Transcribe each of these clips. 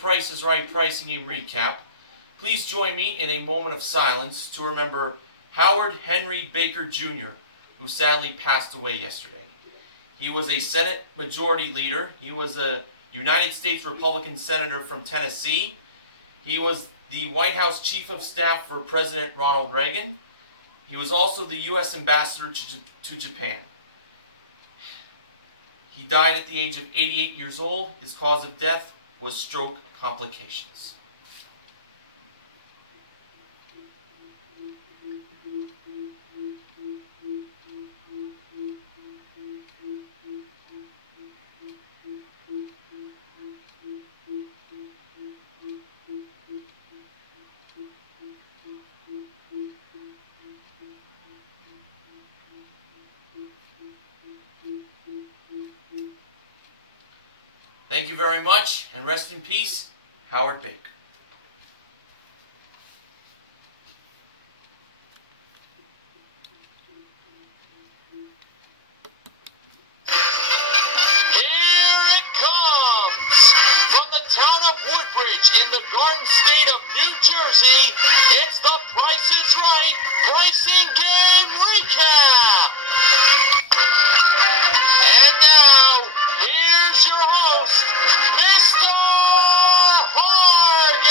Price is Right Pricing Game Recap. Please join me in a moment of silence to remember Howard Henry Baker Jr., who sadly passed away yesterday. He was a Senate Majority Leader. He was a United States Republican Senator from Tennessee. He was the White House Chief of Staff for President Ronald Reagan. He was also the U.S. Ambassador to Japan. He died at the age of 88 years old. His cause of death was stroke complications. Thank you very much, and rest in peace, Howard Baker. Here it comes! From the town of Woodbridge in the Garden State of New Jersey, it's the Price is Right Pricing Game Recap! And now, here's your host, Mr. Horgan!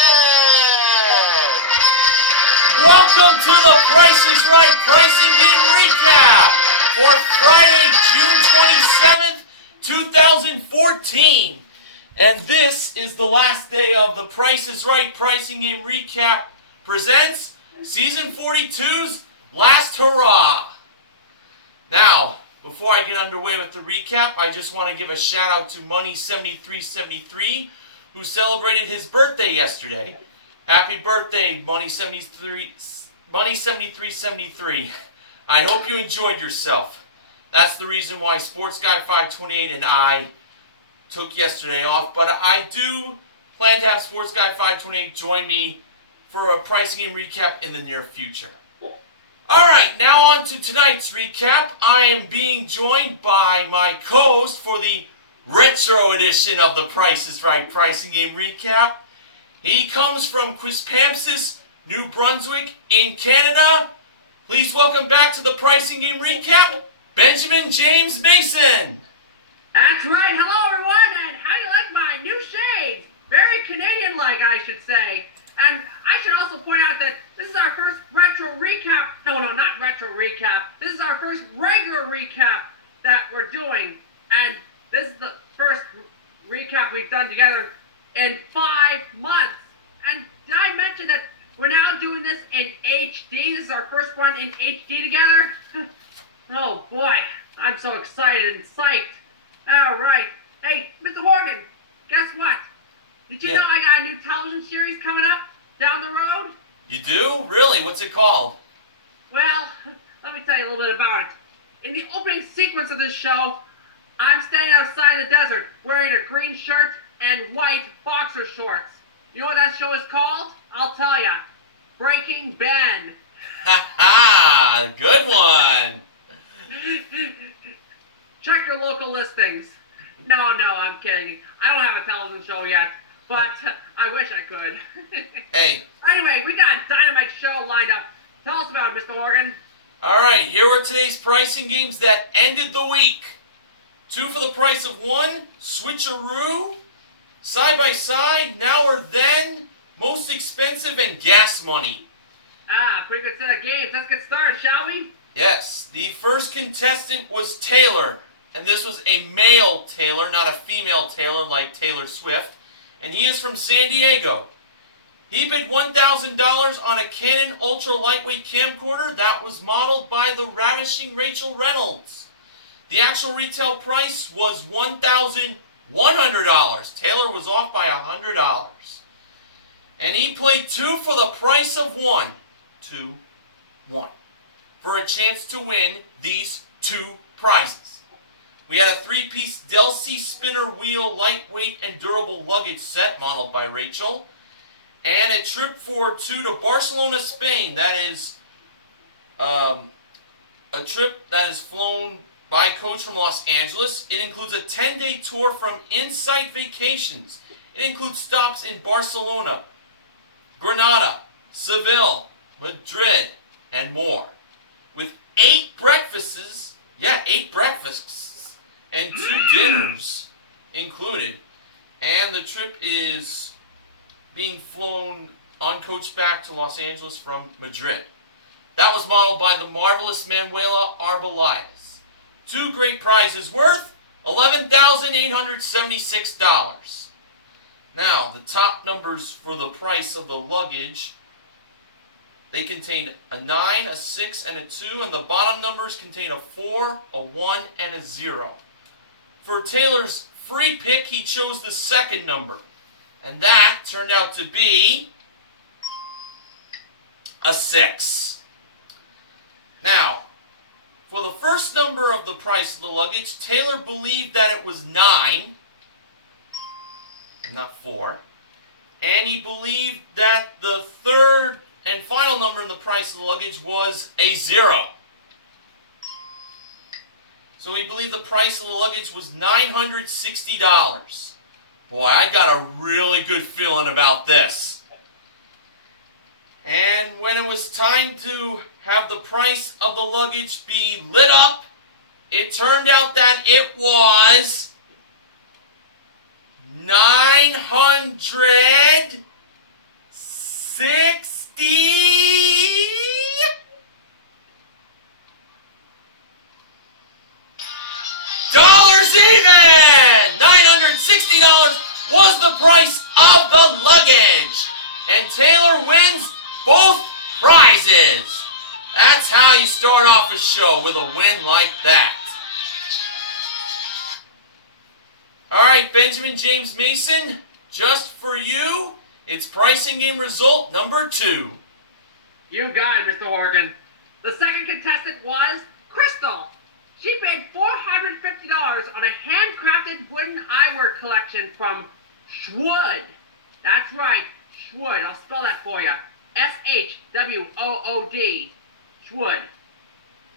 Welcome to the Price is Right Pricing Game Recap for Friday, June 27th, 2014. And this is the last day of the Price is Right Pricing Game Recap presents Season 42's Last Hurrah. Now, before I get underway with the recap, I just want to give a shout out to Money7373, who celebrated his birthday yesterday. Happy birthday, Money7373. I hope you enjoyed yourself. That's the reason why Sports Guy 528 and I took yesterday off, but I do plan to have Sports Guy 528 join me for a pricing game recap in the near future. Alright, now on to tonight's recap. I am being joined by my co-host for the retro edition of the Price is Right Pricing Game Recap. He comes from Quispamsis, New Brunswick in Canada. Please welcome back to the Pricing Game Recap, Benjamin James Mason. That's right. Hello, everyone, and how do you like my new shades? Very Canadian-like, I should say. And I should also point out that this is our first retro recap. No, not retro recap. This is our first regular recap that we're doing. And this is the first recap we've done together in 5 months. And did I mention that we're now doing this in HD? This is our first one in HD together. Oh, boy. I'm so excited and psyched. All right. Hey, Mr. Horgan, guess what? Did you know I got a new television series coming up down the road? You do? Really? What's it called? Well, let me tell you a little bit about it. In the opening sequence of this show, I'm standing outside the desert wearing a green shirt and white boxer shorts. You know what that show is called? I'll tell you. Breaking Ben. Ha ha! Good one! Check your local listings. No, I'm kidding. I don't have a television show yet, but I wish I could. Hey. Anyway, we got a dynamite show lined up. Tell us about it, Mr. Horgan. Alright, here are today's pricing games that ended the week. 2 for the price of 1, Switcheroo, Side by Side, Now or Then, Most Expensive, and Gas Money. Pretty good set of games. Let's get started, shall we? Yes, the first contestant was Taylor, and this was a male Taylor, not a female Taylor like Taylor Swift, and he is from San Diego. He bid $1,000 on a Canon Ultra Lightweight Camcorder that was modeled by the ravishing Rachel Reynolds. The actual retail price was $1,100. Taylor was off by $100. And he played 2 for the price of 1. 2, 1. For a chance to win these 2 prizes. We had a 3-piece Delsey spinner wheel lightweight and durable luggage set modeled by Rachel. And a trip for 2 to Barcelona, Spain. That is a trip that is flown by coach from Los Angeles. It includes a 10-day tour from Insight Vacations. It includes stops in Barcelona, Granada, Seville, Madrid, and more. With 8 breakfasts, and 2 dinners included. And the trip is being flown on coach back to Los Angeles from Madrid. That was modeled by the marvelous Manuela Arbeláez. 2 great prizes worth $11,876. Now, the top numbers for the price of the luggage, they contained a 9, a 6, and a 2, and the bottom numbers contain a 4, a 1, and a 0. For Taylor's free pick, he chose the second number, and that turned out to be a 6. Now, for the first number of the price of the luggage, Taylor believed that it was 9, not 4, and he believed that the third and final number in the price of the luggage was a 0. So he believed the price of the luggage was $960. Boy, I got a really good feeling about this. And when it was time to have the price of the luggage be lit up, it turned out that it was $960. Even! $960 was the price of the luggage. And Taylor wins both prizes. That's how you start off a show, with a win like that. Alright, Benjamin James Mason, just for you, it's pricing game result number 2. You got it, Mr. Horgan. The second contestant was Crystal. She paid $450 on a handcrafted wooden eyewear collection from Schwood. That's right, Schwood. I'll spell that for you. S-H-W-O-O-D. Schwood.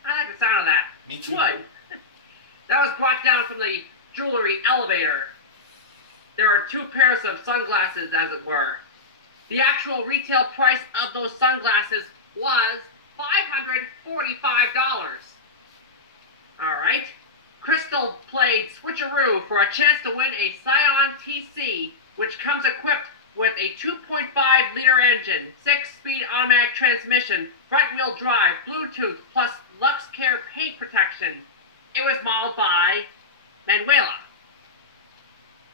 I like the sound of that. Me too. Schwood. That was brought down from the jewelry elevator. There are 2 pairs of sunglasses, as it were. The actual retail price of those sunglasses was $545. Alright. Crystal played switcheroo for a chance to win a Scion TC, which comes equipped with a 2.5-liter engine, 6-speed automatic transmission, front-wheel drive, Bluetooth, plus LuxCare paint protection. It was modeled by Manuela.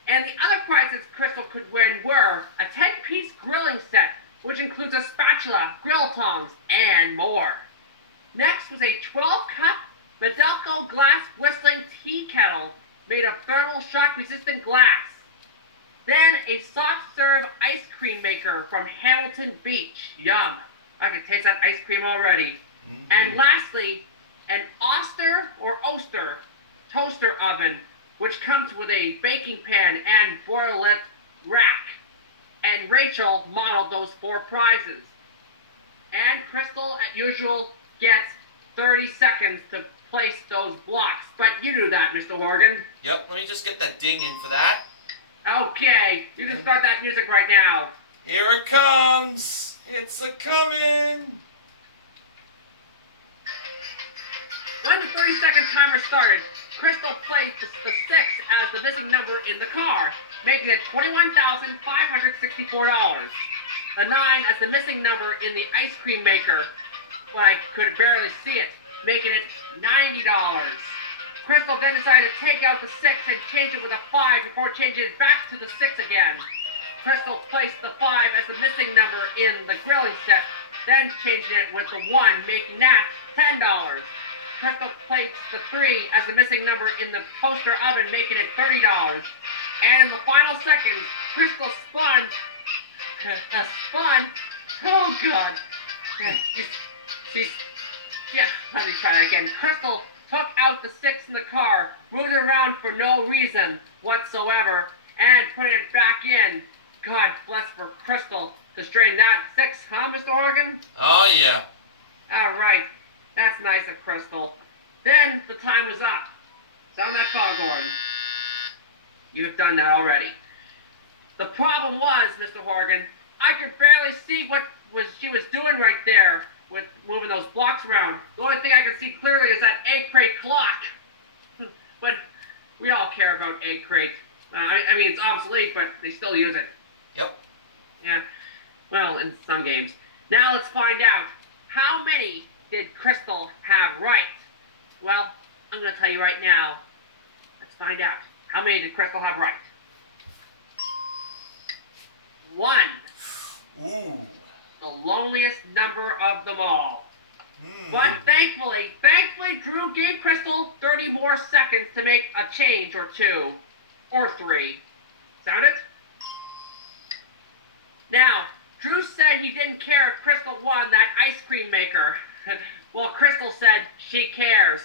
And the other prizes Crystal could win were a 10-piece grilling set, which includes a spatula, grill tongs, and more. Next was a 12-cup Medelco glass whistling tea kettle made of thermal shock-resistant glass. Then a soft-serve ice cream maker from Hamilton Beach. Yum. I can taste that ice cream already. And lastly, an Oster toaster oven, which comes with a baking pan and broiler rack. And Rachel modeled those 4 prizes. And Crystal, as usual, gets 30 seconds to place those blocks. But you do that, Mr. Horgan. Yep, let me just get that ding in for that. Okay, you can start that music right now. Here it comes. It's a-coming. When the 30-second timer started, Crystal placed the 6 as the missing number in the car, making it $21,564. The 9 as the missing number in the ice cream maker, but I could barely see it, making it $90. Crystal then decided to take out the 6 and change it with a 5 before changing it back to the 6 again. Crystal placed the 5 as the missing number in the grilling set, then changing it with the 1, making that $10. Crystal placed the 3 as the missing number in the toaster oven, making it $30. And in the final seconds, Crystal spun. Oh, God. Let me try that again. Crystal took out the 6 in the car, moved it around for no reason whatsoever, and put it back in. God bless for Crystal to strain that 6, huh, Mr. Horgan? Oh, yeah. All right. That's nice of Crystal. Then the time was up. Sound that foghorn. You've done that already. The problem was, Mr. Horgan, I could barely see what she was doing right there with moving those blocks around. The only thing I could see clearly is that egg crate clock. But we all care about egg crate. I mean, it's obsolete, but they still use it. Yep. Yeah. Well, in some games. Now let's find out. How many did Crystal have right? Well, I'm going to tell you right now. Let's find out. How many did Crystal have right? 1. Ooh. The loneliest number of them all. But thankfully, Drew gave Crystal 30 more seconds to make a change or 2. Or 3. Sound it? Now, Drew said he didn't care if Crystal won that ice cream maker. Well, Crystal said she cares.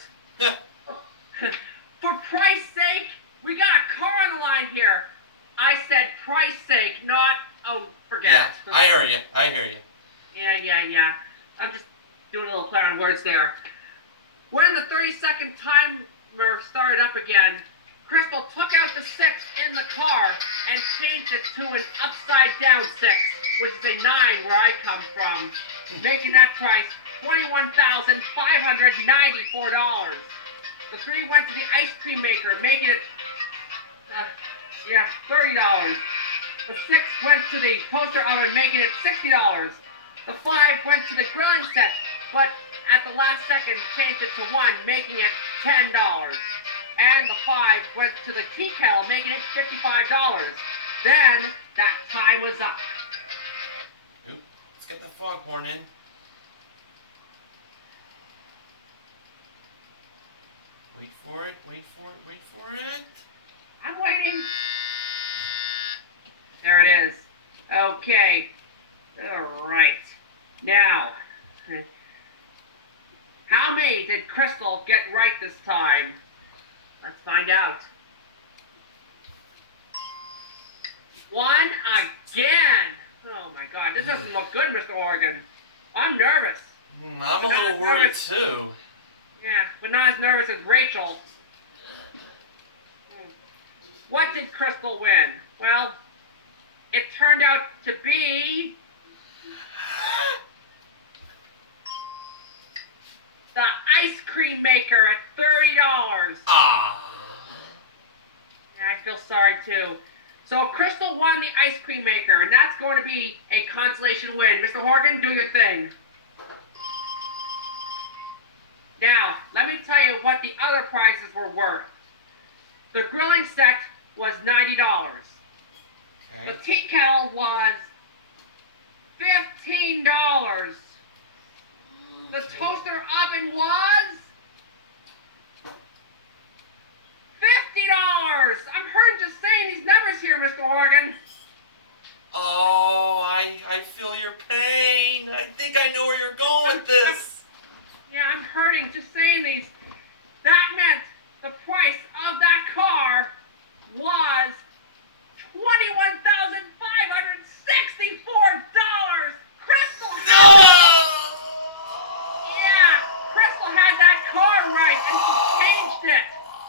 For Christ's sake, we got a car on the line here. I said price sake, not, oh, forget it. Yeah, I hear you. Yeah. I'm just doing a little play on words there. When the 30-second timer started up again, Crystal took out the 6 in the car and changed it to an upside-down 6, which is a 9 where I come from, making that price $21,594. The 3 went to the ice cream maker, making it, $30. The 6 went to the toaster oven, making it $60. The 5 went to the grilling set, but at the last second changed it to 1, making it $10. And the 5 went to the tea kettle, making it $55. Then that time was up. Let's get the foghorn in. Wait for it. I'm waiting. There it is. Okay. All right. Now, how many did Crystal get right this time? Let's find out. 1 again. Oh my God, this doesn't look good, Mr. Horgan. I'm nervous. I'm a little worried too. Yeah, but not as nervous as Rachel. What did Crystal win? Well, it turned out to be the ice cream maker at $30. Yeah, I feel sorry too. So Crystal won the ice cream maker, and that's going to be a consolation win. Mr. Horgan, do your thing. Now, let me tell you what the other prizes were worth. The grilling set was $90. The tea kettle was $15. The toaster oven was $50. I'm hurting just saying these numbers here, Mr. Horgan. Oh, I feel your pain. I think I know where you're going with this. Yeah, I'm hurting just saying these. That meant the price of that car was $21,564. Crystal had Yeah, Crystal had that car right, and she changed it.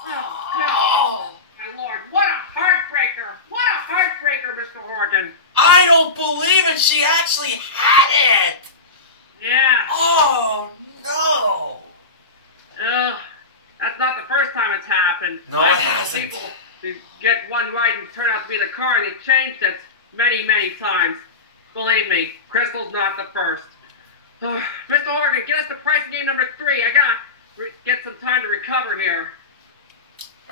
Oh, my Lord. What a heartbreaker. What a heartbreaker, Mr. Horgan. I don't believe it. She actually had it. Yeah. Oh, no. That's not the first time it's happened. No, it hasn't. People get one right and turn out to be the car, and they changed it many, many times. Believe me, Crystal's not the first. Mr. Horgan, get us the price game number 3. I gotta get some time to recover here.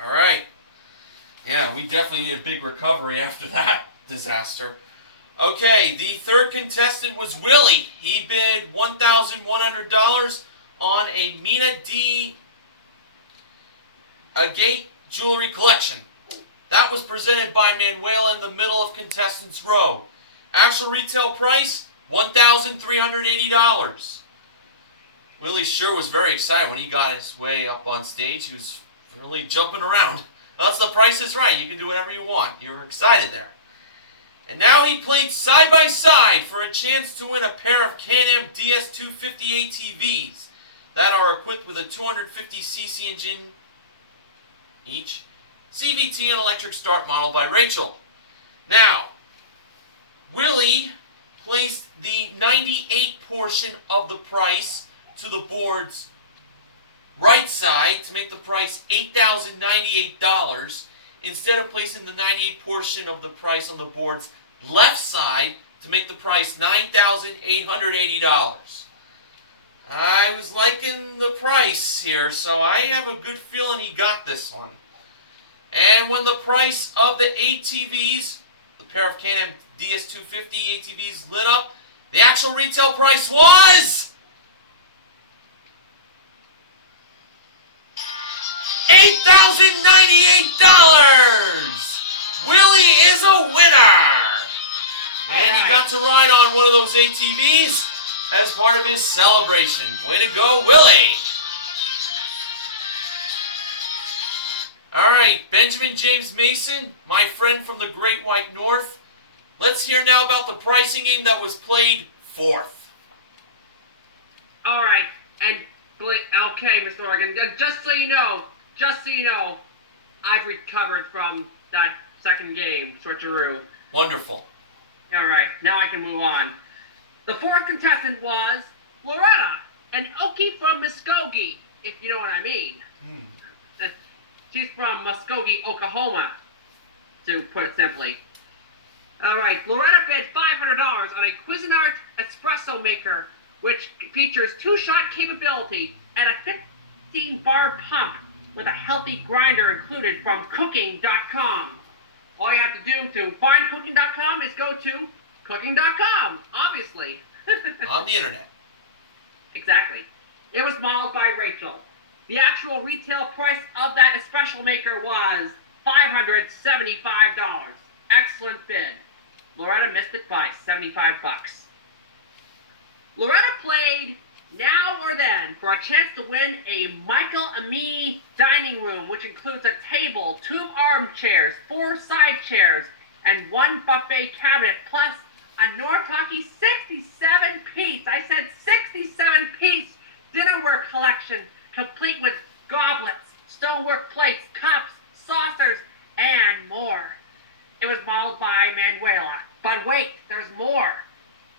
All right. Yeah, we definitely need a big recovery after that disaster. Okay, the third contestant was Willie. He bid $1,100 on a Mina D. Agate jewelry collection. That was presented by Manuela in the middle of contestants' row. Actual retail price, $1,380. Willie sure was very excited when he got his way up on stage. He was really jumping around. Well, that's The Price is Right. You can do whatever you want. You were excited there. And now he played side by side for a chance to win a pair of Can-Am DS250 ATVs that are equipped with a 250cc engine each, CVT and electric start model by Rachel. Now, Willie placed the 98 portion of the price to the board's right side to make the price $8,098 instead of placing the 98 portion of the price on the board's left side to make the price $9,880. I was liking the price here, so I have a good feeling he got this one. And when the price of the ATVs, the pair of Can-Am DS250 ATVs lit up, the actual retail price was $8,098! Willie is a winner! And he got to ride on one of those ATVs as part of his celebration. Way to go, Willie! Alright, Benjamin James Mason, my friend from the Great White North. Let's hear now about the pricing game that was played fourth. Alright, and okay, Mr. Oregon, just so you know, I've recovered from that second game, switcheroo. Wonderful. Alright, now I can move on. The fourth contestant was Loretta, an Okie from Muskogee, if you know what I mean. She's from Muskogee, Oklahoma, to put it simply. Alright, Loretta bid $500 on a Cuisinart espresso maker, which features 2-shot capability and a 15-bar pump with a healthy grinder included from Cooking.com. All you have to do to find Cooking.com is go to Cooking.com, obviously. On the internet. Exactly. It was modeled by Rachel. The actual retail price of that espresso maker was $575. Excellent bid. Loretta missed it by 75 bucks. Loretta played Now or Then for a chance to win a Michael Amini dining room, which includes a table, 2 armchairs, 4 side chairs, and 1 buffet cabinet, plus a Nortaki 67-piece, I said 67-piece dinnerware collection, complete with goblets, stonework plates, cups, saucers, and more. It was modeled by Manuela. But wait, there's more.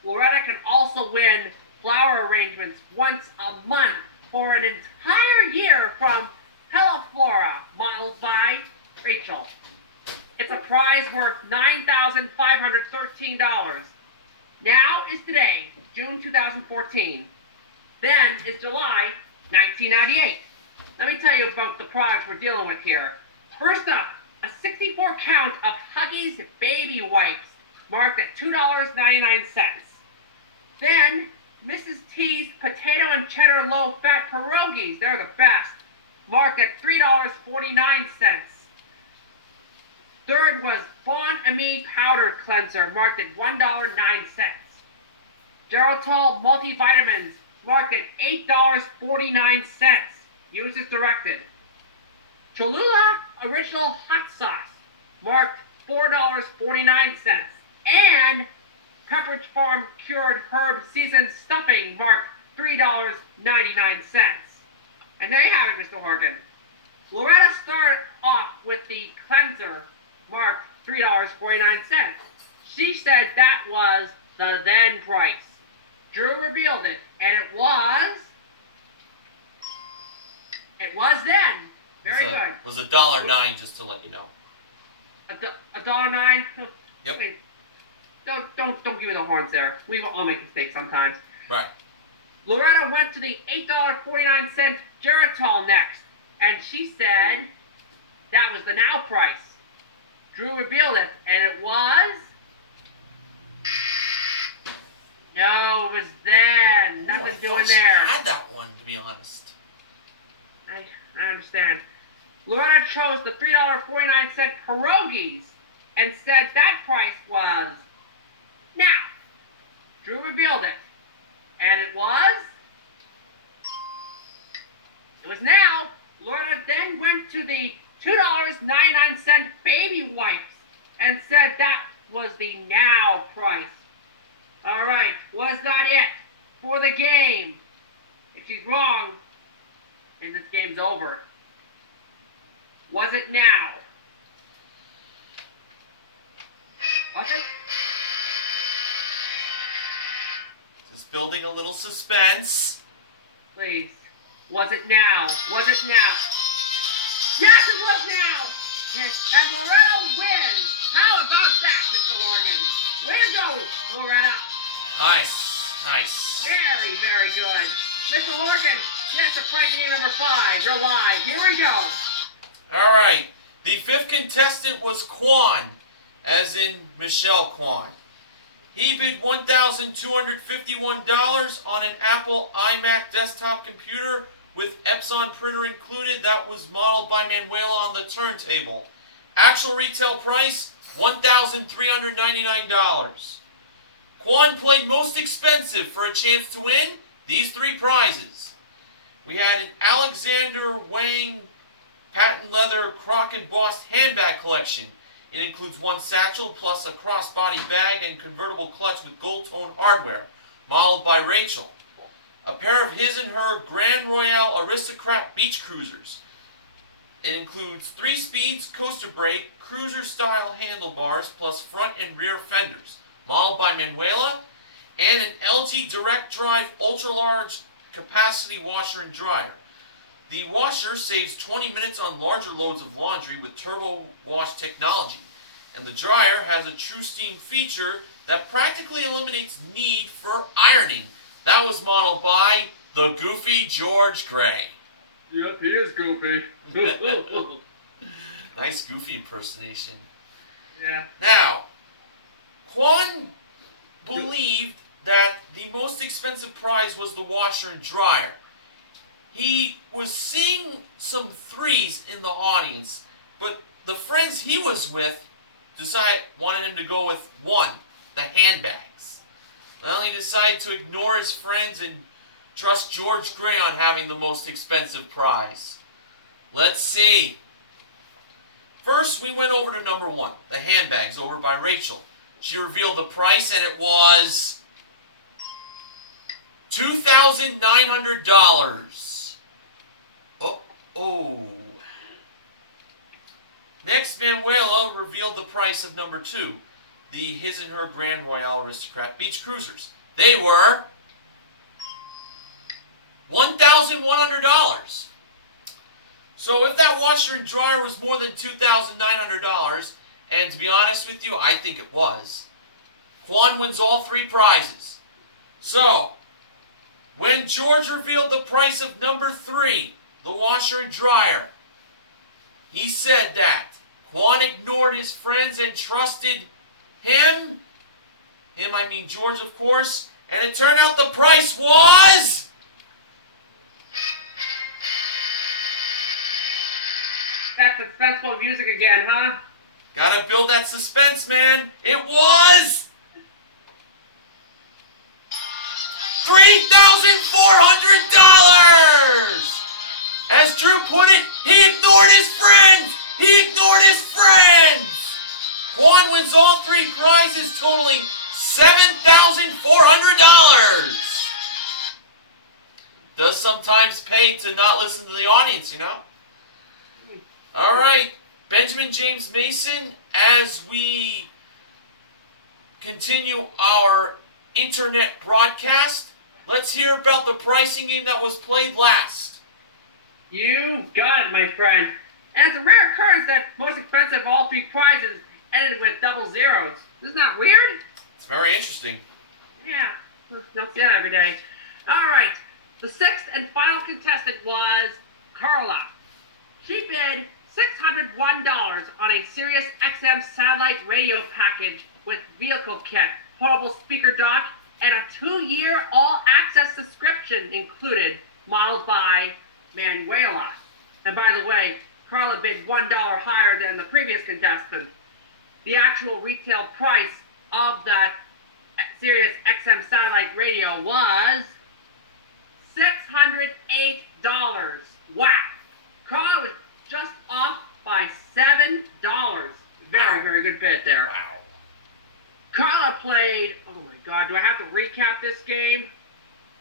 Loretta can also win flower arrangements once a month for an entire year from Hello Flora, modeled by Rachel. It's a prize worth $9,513. Now is today, June 2014. Then is July 1998. Let me tell you about the products we're dealing with here. First up, a 64 count of Huggies baby wipes, marked at $2.99. Then, Mrs. T's potato and cheddar low-fat pierogies, they're the best, marked at $3.49. Third was Bon Ami powder cleanser, marked at $1.09. Geritol multivitamins, marked at $8.49. Use as directed. Cholula original hot sauce, marked $4.49. And Pepperidge Farm cured herb seasoned stuffing, marked $3.99. And there you have it, Mr. Horgan. Loretta started off with the cleanser, marked $3.49. She said that was the then price. Drew revealed it, and it was then. Very good. It was $1.09, just to let you know. $1.09? Yep. Wait, don't give me the horns there. We all make mistakes sometimes. Right. Loretta went to the $8.49 Geritol next, and she said that was the now price. Drew revealed it, and it was... No, it was then. Nothing doing there. I had that one, to be honest. I understand. Loretta chose the $3.49 pierogies and said that price was now. Drew revealed it. And it was now. Loretta then went to the $2.99 baby wipes and said that was the now price. Alright, was that it for the game? If she's wrong, then this game's over. Was it now? Was it? suspense. Please. Was it now? Was it now? Yes, it was now! And Loretta wins! How about that, Mr. Morgan? Way to go, Loretta! Nice, nice. Very, very good. Mr. Morgan, that's the price game number 5. You're live. Here we go. All right. The 5th contestant was Quan, as in Michelle Quan. He bid $1,251 on an Apple iMac desktop computer with Epson printer included. That was modeled by Manuela on the turntable. Actual retail price, $1,399. Quan played most expensive for a chance to win these 3 prizes. We had an Alexander Wang patent leather croc embossed handbag collection. It includes 1 satchel plus a crossbody bag and convertible clutch with gold tone hardware, modeled by Rachel. A pair of his and her Grand Royale Aristocrat beach cruisers. It includes 3 speeds, coaster brake, cruiser-style handlebars, plus front and rear fenders, modeled by Manuela, and an LG Direct Drive ultra-large capacity washer and dryer. The washer saves 20 minutes on larger loads of laundry with turbo wash technology, and the dryer has a true steam feature that practically eliminates need for ironing. That was modeled by the goofy George Gray. Yep, he is goofy. Nice goofy impersonation. Yeah. Now, Quan believed that the most expensive prize was the washer and dryer. He was seeing some 3s in the audience, but the friends he was with wanted him to go with 1, the handbags. Well, he decided to ignore his friends and trust George Gray on having the most expensive prize. Let's see. First, we went over to number 1, the handbags, over by Rachel. She revealed the price, and it was $2,900. Oh. Next, Manuela revealed the price of number 2, the his and her Grand Royale Aristocrat beach cruisers. They were $1,100. So if that washer and dryer was more than $2,900, and to be honest with you, I think it was, Quan wins all 3 prizes. So, when George revealed the price of number 3, the washer and dryer, he said that Quan ignored his friends and trusted him. I mean George, of course. And it turned out the price was... That suspenseful music again, huh? Gotta build that suspense, man. It was... $3,400! As Drew put it, he ignored his friends! He ignored his friends! Quan wins all 3 prizes, totaling $7,400! Does sometimes pay to not listen to the audience, you know? Alright, Benjamin James Mason, as we continue our internet broadcast, let's hear about the pricing game that was played last. You got it, my friend. And it's a rare occurrence that most expensive of all 3 prizes ended with double zeros. Isn't that weird? It's very interesting. Yeah, don't see that every day. Alright, the 6th and final contestant was Carla. She bid $601 on a Sirius XM satellite radio package with vehicle kit, portable speaker dock, and a 2-year all-access subscription included, modeled by Manuela. And by the way, Carla bid $1 higher than the previous contestant. The actual retail price of that Sirius XM satellite radio was $608. Wow. Carla was just off by $7. Very, very good bid there. Wow. Carla played, oh my God, do I have to recap this game?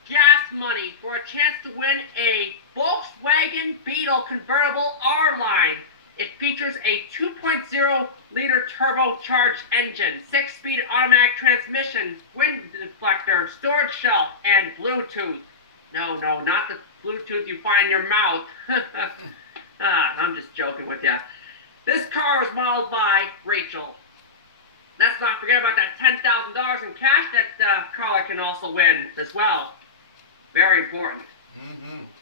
Gas money for a chance to win a Volkswagen Beetle convertible R-Line. It features features a 2.0-liter turbocharged engine, 6-speed automatic transmission, wind deflector, storage shelf, and Bluetooth. No, not the Bluetooth you find in your mouth. I'm just joking with you. This car was modeled by Rachel. Let's not forget about that $10,000 in cash that Carla can also win as well. Very important. Mm-hmm.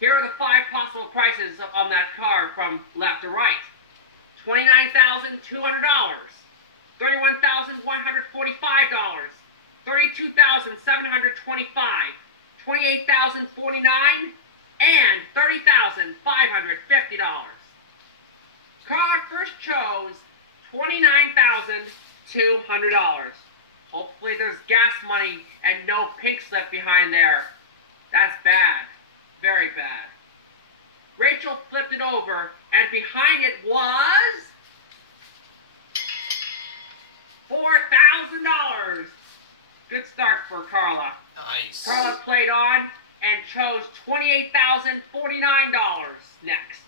Here are the 5 possible prices on that car from left to right. $29,200, $31,145, $32,725, $28,049, and $30,550. Car first chose $29,200. Hopefully there's gas money and no pink slip behind there. That's bad. Very bad. Rachel flipped it over, and behind it was $4,000. Good start for Carla. Nice. Carla played on and chose $28,049 next.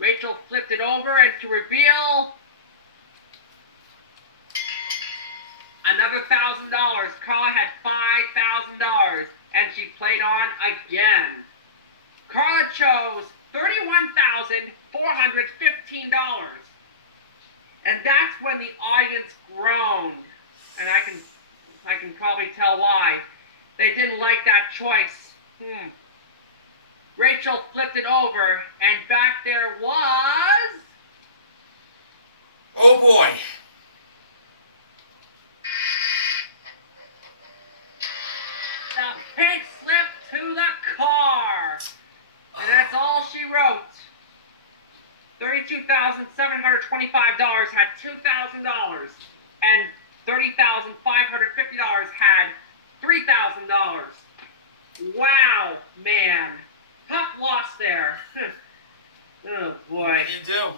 Rachel flipped it over, and to reveal another $1,000. Carla had $5,000, and she played on again. Carla chose $31,415. And that's when the audience groaned. And I can probably tell why. They didn't like that choice. Rachel flipped it over, and back there was... Oh boy. The pink slip to the car. And that's all she wrote. $32,725 had $2,000. And $30,550 had $3,000. Wow, man. Tough loss there. Oh, boy. You do.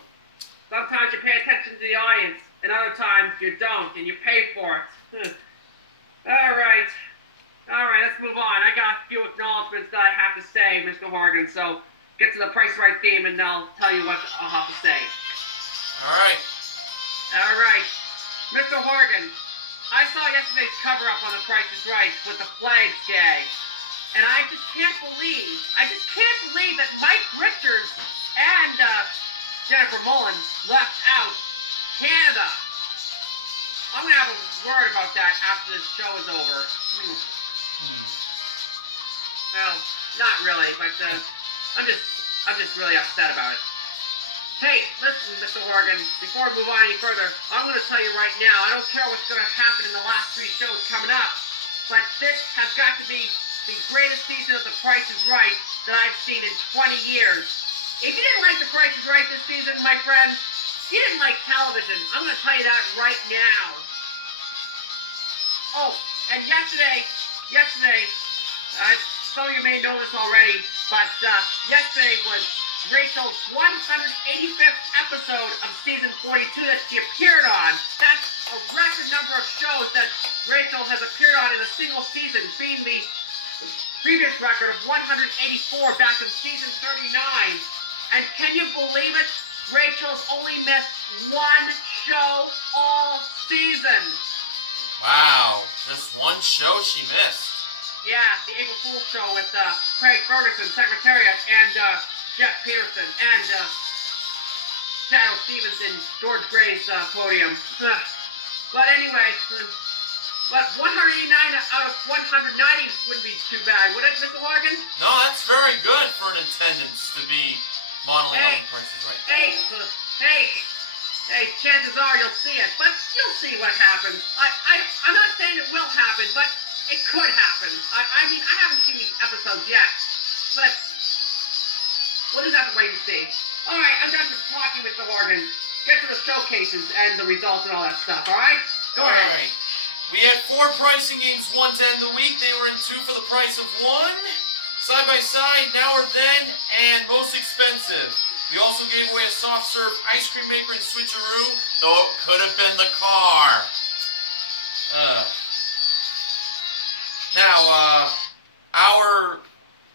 Sometimes you pay attention to the audience, and other times you don't, and you pay for it. All right, let's move on. I got a few acknowledgments that I have to say, Mr. Horgan, so get to the Price Right theme, and I'll tell you what I'll have to say. All right. Mr. Horgan, I saw yesterday's cover-up on The Price is Right with the flags gag, and I just can't believe that Mike Richards and Jennifer Mullen left out Canada. I'm going to have a word about that after this show is over. Well, not really, but I'm just really upset about it. Hey, listen, Mr. Horgan, before we move on any further, I'm going to tell you right now, I don't care what's going to happen in the last 3 shows coming up, but this has got to be the greatest season of The Price is Right that I've seen in 20 years. If you didn't like The Price is Right this season, my friend, you didn't like television. I'm going to tell you that right now. Oh, and yesterday, some of you may know this already, but yesterday was Rachel's 185th episode of season 42 that she appeared on. That's a record number of shows that Rachel has appeared on in a single season, beating the previous record of 184 back in season 39. And can you believe it? Rachel's only missed 1 show all season. Wow, just 1 show she missed. Yeah, the April Fool's show with Craig Ferguson, Secretariat, and Jeff Peterson, and Shadow Stevens in George Gray's podium. But anyway, but 189 out of 190 wouldn't be too bad, would it, Mr. Horgan? No, that's very good for an attendance to be modeling on The Price is Right. Hey, chances are you'll see it, but you'll see what happens. I'm not saying it will happen, but it could happen. I mean, I haven't seen these episodes yet, but we'll just have to wait and see. All right, I'm done talking, Mr. Horgan. Get to the showcases and the results and all that stuff, all right? Go ahead. All right. We had 4 pricing games one to end the week. They were in 2 for the price of 1. Side by side, now or then, and most expensive. We also gave away a soft serve ice cream maker and switcheroo, though it could have been the car. Now, our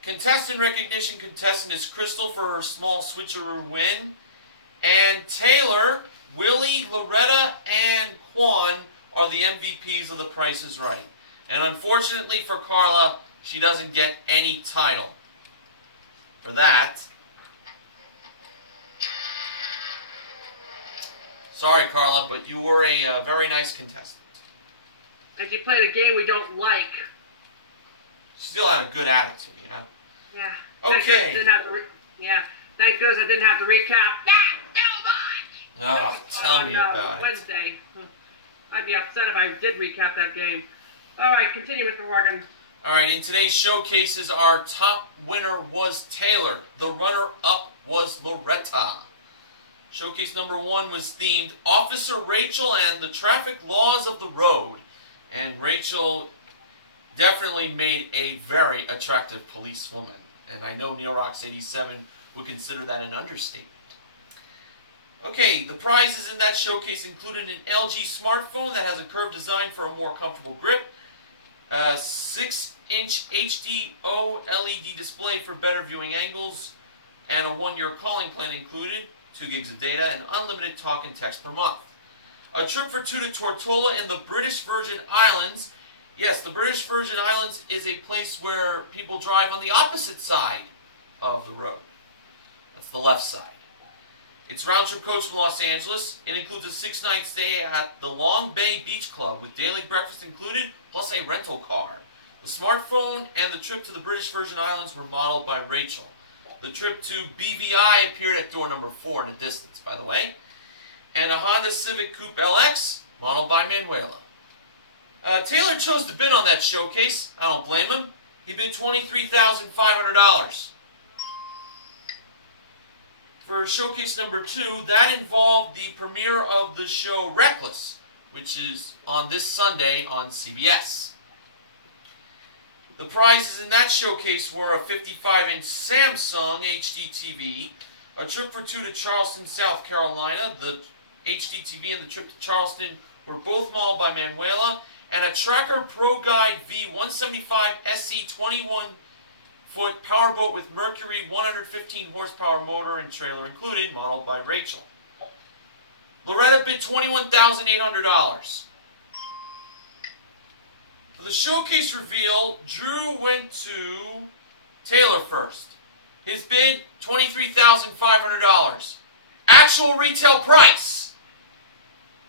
contestant recognition contestant is Crystal for her small switcheroo win. is Right. And unfortunately for Carla, she doesn't get any title for that. Sorry, Carla, but you were a very nice contestant. And she played a game we don't like. She still had a good attitude, you know? Yeah. Okay. Thank goodness I didn't have to recap that too much. Oh, tell me about it. Wednesday. I'd be upset if I did recap that game. All right, continue, Mr. Morgan. All right, in today's showcases, our top winner was Taylor. The runner-up was Loretta. Showcase number 1 was themed Officer Rachel and the Traffic Laws of the Road. And Rachel definitely made a very attractive policewoman. And I know Neil Rocks 87 would consider that an understatement. Okay, the prizes in that showcase included an LG smartphone that has a curved design for a more comfortable grip, a 6-inch HD OLED display for better viewing angles, and a 1-year calling plan included, 2 gigs of data, and unlimited talk and text per month. A trip for 2 to Tortola in the British Virgin Islands. Yes, the British Virgin Islands is a place where people drive on the opposite side of the road. That's the left side. It's round-trip coach from Los Angeles. It includes a 6-night stay at the Long Bay Beach Club with daily breakfast included, plus a rental car. The smartphone and the trip to the British Virgin Islands were modeled by Rachel. The trip to BVI appeared at door number 4 in the distance, by the way. And a Honda Civic Coupe LX, modeled by Manuela. Taylor chose to bid on that showcase. I don't blame him. He bid $23,500. For showcase number 2, that involved the premiere of the show Reckless, which is on this Sunday on CBS. The prizes in that showcase were a 55-inch Samsung HD TV, a trip for 2 to Charleston, South Carolina. The HD TV and the trip to Charleston were both modeled by Manuela, and a Tracker Pro Guide V175 SC 21-foot powerboat with Mercury 115 horsepower motor and trailer included, modeled by Rachel. Loretta bid $21,800. For the showcase reveal, Drew went to Taylor first. His bid, $23,500. Actual retail price,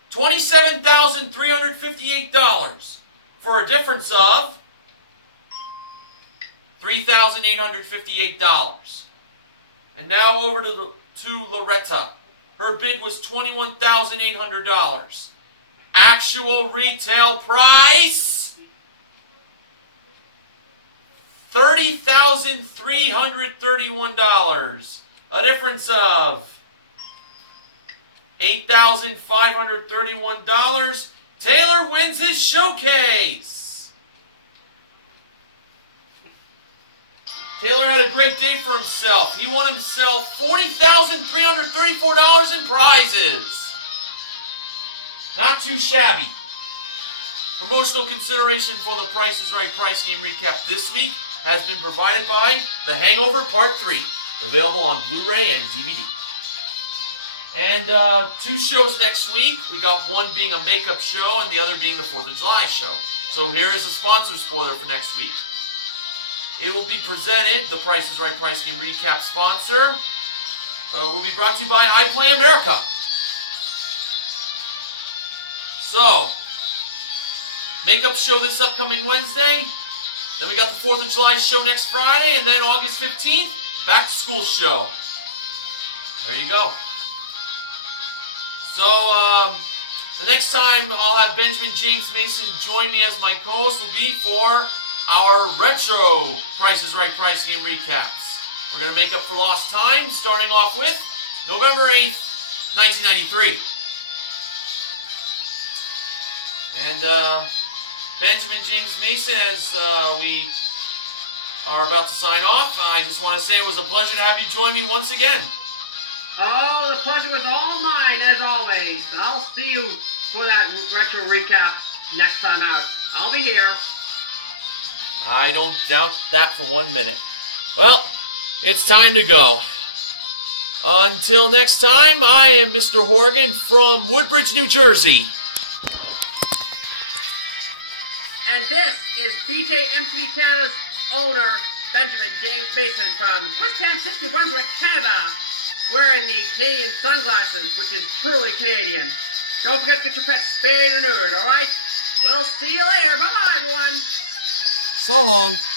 $27,358, for a difference of $3,858. And now over to Loretta. Her bid was $21,800. Actual retail price, $30,331. A difference of $8,531. Taylor wins his showcase. Taylor had a great day for himself. He won himself $40,334 in prizes. Not too shabby. Promotional consideration for the Price is Right price game recap this week has been provided by The Hangover Part 3, available on Blu-ray and DVD. And 2 shows next week. We got one being a makeup show and the other being the 4th of July show. So here is a sponsor spoiler for next week. It will be presented, the Price is Right price game recap sponsor will be brought to you by I Play America. So, makeup show this upcoming Wednesday. Then we got the 4th of July show next Friday, and then August 15th, back to school show. There you go. So, the next time I'll have Benjamin James Mason join me as my co-host will be for our retro Price is Right price game recaps. We're going to make up for lost time, starting off with November 8th, 1993. And, Benjamin James Mason, as we are about to sign off, I just want to say it was a pleasure to have you join me once again. Oh, the pleasure was all mine, as always. I'll see you for that retro recap next time out. I'll be here. I don't doubt that for 1 minute. Well, it's time to go. Until next time, I am Mr. Horgan from Woodbridge, New Jersey. And this is BJ MTV Canada's owner, Benjamin James Mason from Twist 1060 Brunswick, Canada, wearing the Canadian sunglasses, which is truly Canadian. Don't forget to get your pets spayed or neutered, alright? We'll see you later. Bye-bye, everyone. So long.